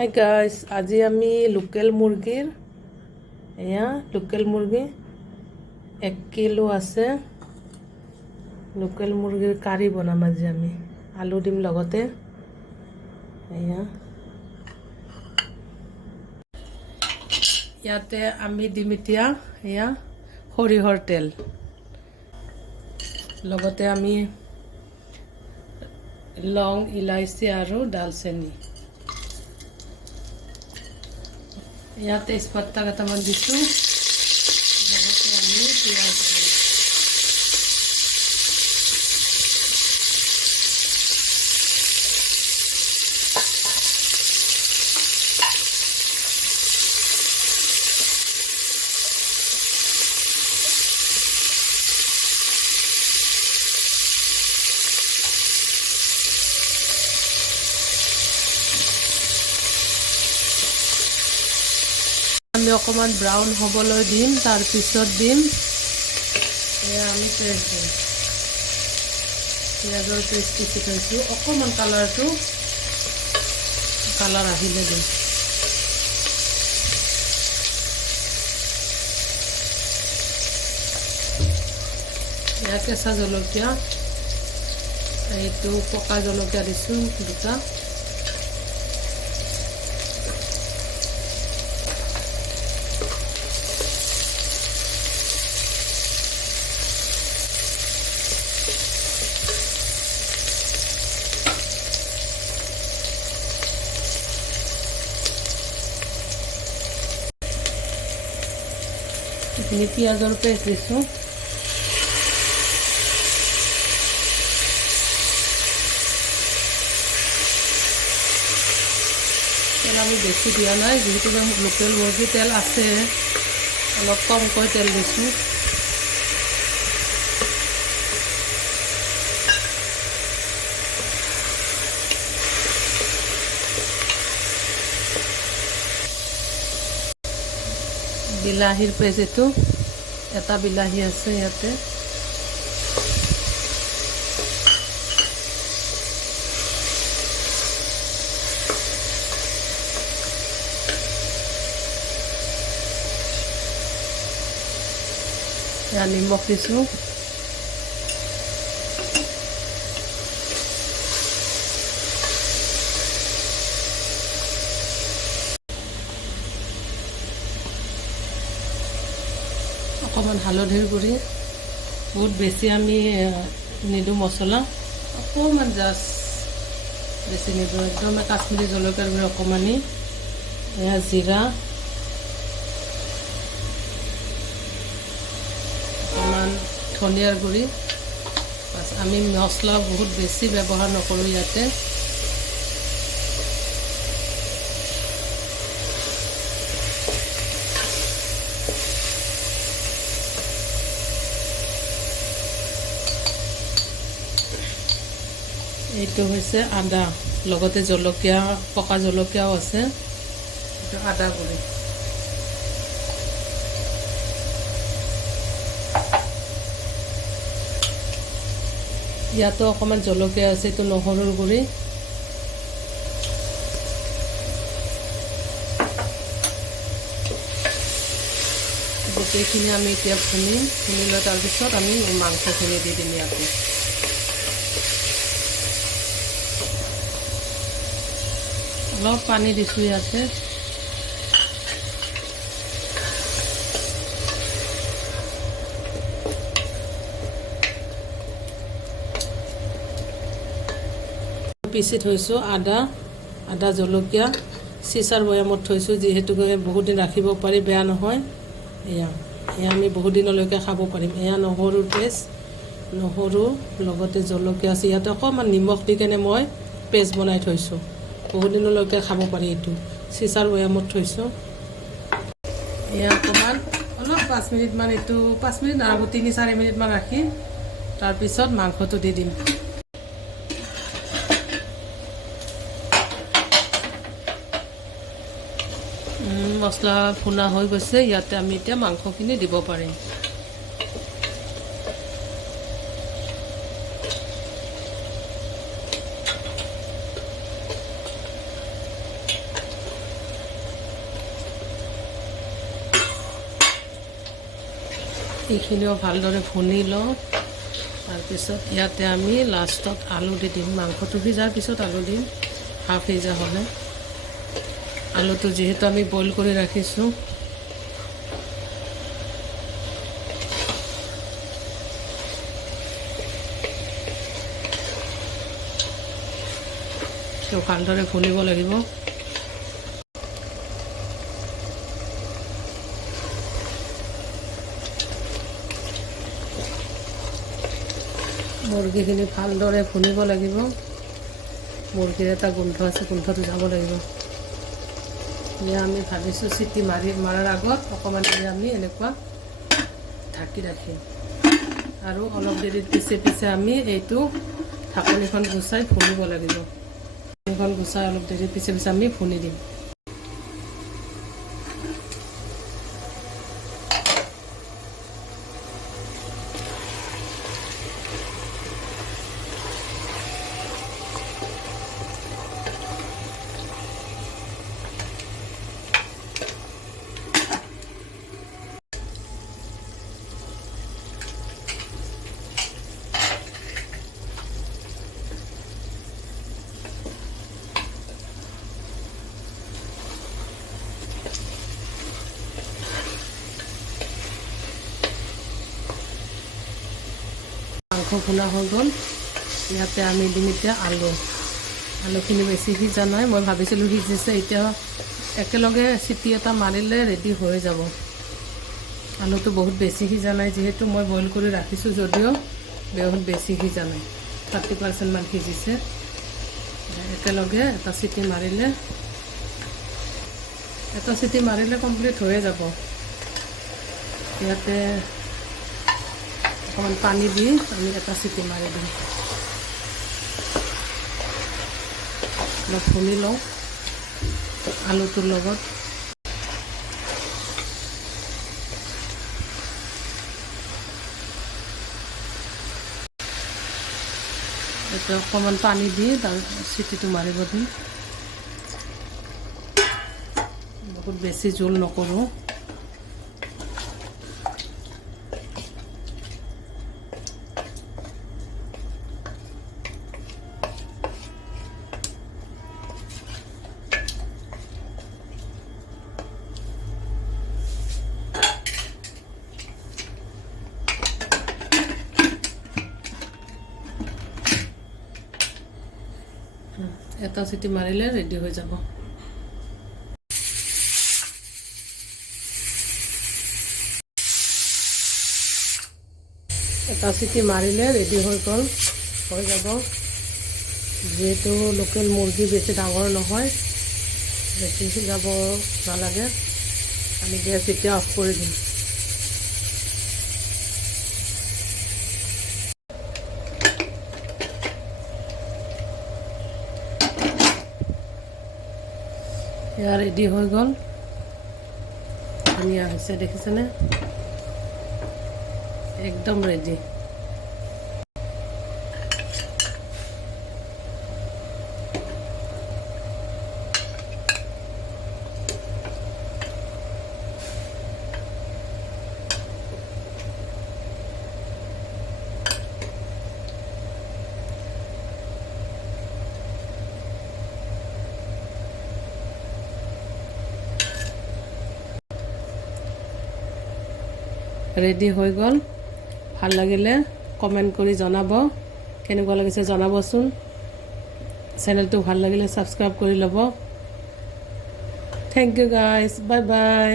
Hi guys, আজি আমি local মুরগির লোকেল মুরগি 1 কিলো আছে। লোকেল মুরগির কারি বনাম আজি আমি আলু দিম লগতে। ইয়াতে আমি দিম এতিয়া সৰিয়হৰ তেল, লগতে আমি লং, ইলাইচি আৰু ডালচেনি। ইয়াত তেজপাতা কেইটামান দিছোঁ, লগতে আমি পিঁয়াজ দিম। আমি অকণমান ব্ৰাউন হ'বলৈ দিম, তাৰপিছত দিম আমি পেষ্ট দিম। পিঁয়াজৰ পেষ্ট পিচি থৈছোঁ, অকণমান কালাৰ আহিলে দিম। কেঁচা জলকীয়া, এইটো পকা জলকীয়া দিছোঁ 2টা। এইখিনি পিঁয়াজৰ পেষ্ট দিছোঁ। তেল আমি বেছি দিয়া নাই, যিহেতু লোকেল মুৰ্গী তেল আছে, অলপ কমকৈ তেল দিছোঁ। বিলাহীৰ পেষ্ট, এইটো এটা বিলাহী আছে ইয়াতে। নিমখ দিছোঁ। অকণমান হালধিৰ গুড়ি, বহুত বেছি আমি নিদিওঁ মছলা, অকণমান জাষ্ট বেছি নিদিওঁ। একদম কাশ্মীৰী জলকীয়াৰ গুড়ি অকণমানি, জিৰা, অকণমান ধনিয়াৰ গুড়ি। বাছ, আমি মছলা বহুত বেছি ব্যৱহাৰ নকৰোঁ ইয়াতে। এইটো হৈছে আদা, লগতে জলকীয়া, পকা জলকীয়াও আছে। এইটো আদা গুড়ি। ইয়াতো অকণমান জলকীয়া আছে, এইটো নহৰুৰ গুড়ি। গোটেইখিনি আমি এতিয়া ভুনি লৈ তাৰপিছত আমি মাংসখিনি দি দিম ইয়াতে। অলপ পানী দিছোঁ ইয়াতে। পিচি থৈছোঁ আদা, জলকীয়া চিচাৰ বৈয়ামত থৈছোঁ, যিহেতু বহুত দিন ৰাখিব পাৰি, বেয়া নহয়। এয়া আমি বহুত দিনলৈকে খাব পাৰিম। এয়া নহৰুৰ পেষ্ট, নহৰু লগতে জলকীয়া আছে। ইয়াতে অকণমান নিমখ দি কেনে মই পেষ্ট বনাই থৈছোঁ, বহুত দিনলৈকে খাব পাৰি। এইটো চিচাৰ বৈয়ামত থৈছোঁ। এয়া অকণমান অলপ 5 মিনিটমান, এইটো 5 মিনিট নাৰাখোঁ, 3-4 মিনিটমান ৰাখি তাৰপিছত মাংসটো দি দিম। মছলা ভুনা হৈ গৈছে, ইয়াতে আমি এতিয়া মাংসখিনি দিব পাৰিম। এইখিনিও ভালদৰে ভুনি লওঁ। তাৰপিছত ইয়াতে আমি লাষ্টত আলু দি দিম। মাংসটো সিজাৰ পিছত আলু দিম, হাফ সিজা হ'লে। আলুটো যিহেতু আমি বইল কৰি ৰাখিছোঁ, তো ভালদৰে ভুনিব লাগিব। মুৰ্গীখিনি ভালদৰে ভুনিব লাগিব। মুৰ্গীৰ এটা গোন্ধ আছে, গোন্ধটো যাব লাগিব। এয়া আমি ভাবিছোঁ চিটি মাৰাৰ আগত অকণমান দেৰি আমি এনেকুৱা ঢাকি ৰাখিম আৰু অলপ দেৰি পিছে আমি এইটো ঢাকনিখন গুচাই ভুনিব লাগিব। ঢাকনিখন গুচাই অলপ দেৰি পিছে আমি ভুনি দিম। মাংস ভুনা হৈ গ'ল। ইয়াতে আমি দিম এতিয়া আলুখিনি বেছি সিজা নাই। মই ভাবিছিলোঁ সিজিছে, এতিয়া একেলগে চিটি এটা মাৰিলে ৰেডি হৈ যাব। আলুটো বহুত বেছি সিজা নাই, যিহেতু মই বইল কৰি ৰাখিছোঁ যদিও বহুত বেছি সিজা নাই, 30% মান সিজিছে। একেলগে এটা চিটি মাৰিলে কমপ্লিট হৈয়ে যাব। ইয়াতে অকণমান পানী দি আমি এটা চিটি মাৰি দিম। অলপ ভুনি লওঁ আলুটোৰ লগত। এতিয়া অকণমান পানী দি তাৰ চিটিটো মাৰিব দিম। বহুত বেছি জোল নকৰোঁ। এটা চিটি মাৰিলে ৰেডি হৈ যাব। এটা চিটি মাৰিলে ৰেডি হৈ যাব। যিহেতু লোকেল মুৰ্গী বেছি ডাঙৰ নহয়, বেছি সিজাব নালাগে। আমি গেছ এতিয়া অফ কৰি দিম। এয়া ৰেডি হৈ গ'ল, ধুনীয়া হৈছে, দেখিছেনে? একদম ৰেডি। ৰেডি হৈ গ'ল। ভাল লাগিলে কমেণ্ট কৰি জনাব, কেনেকুৱা লাগিছে জনাবচোন। চেনেলটো ভাল লাগিলে ছাবস্ক্ৰাইব কৰি ল'ব। Thank you guys, bye by.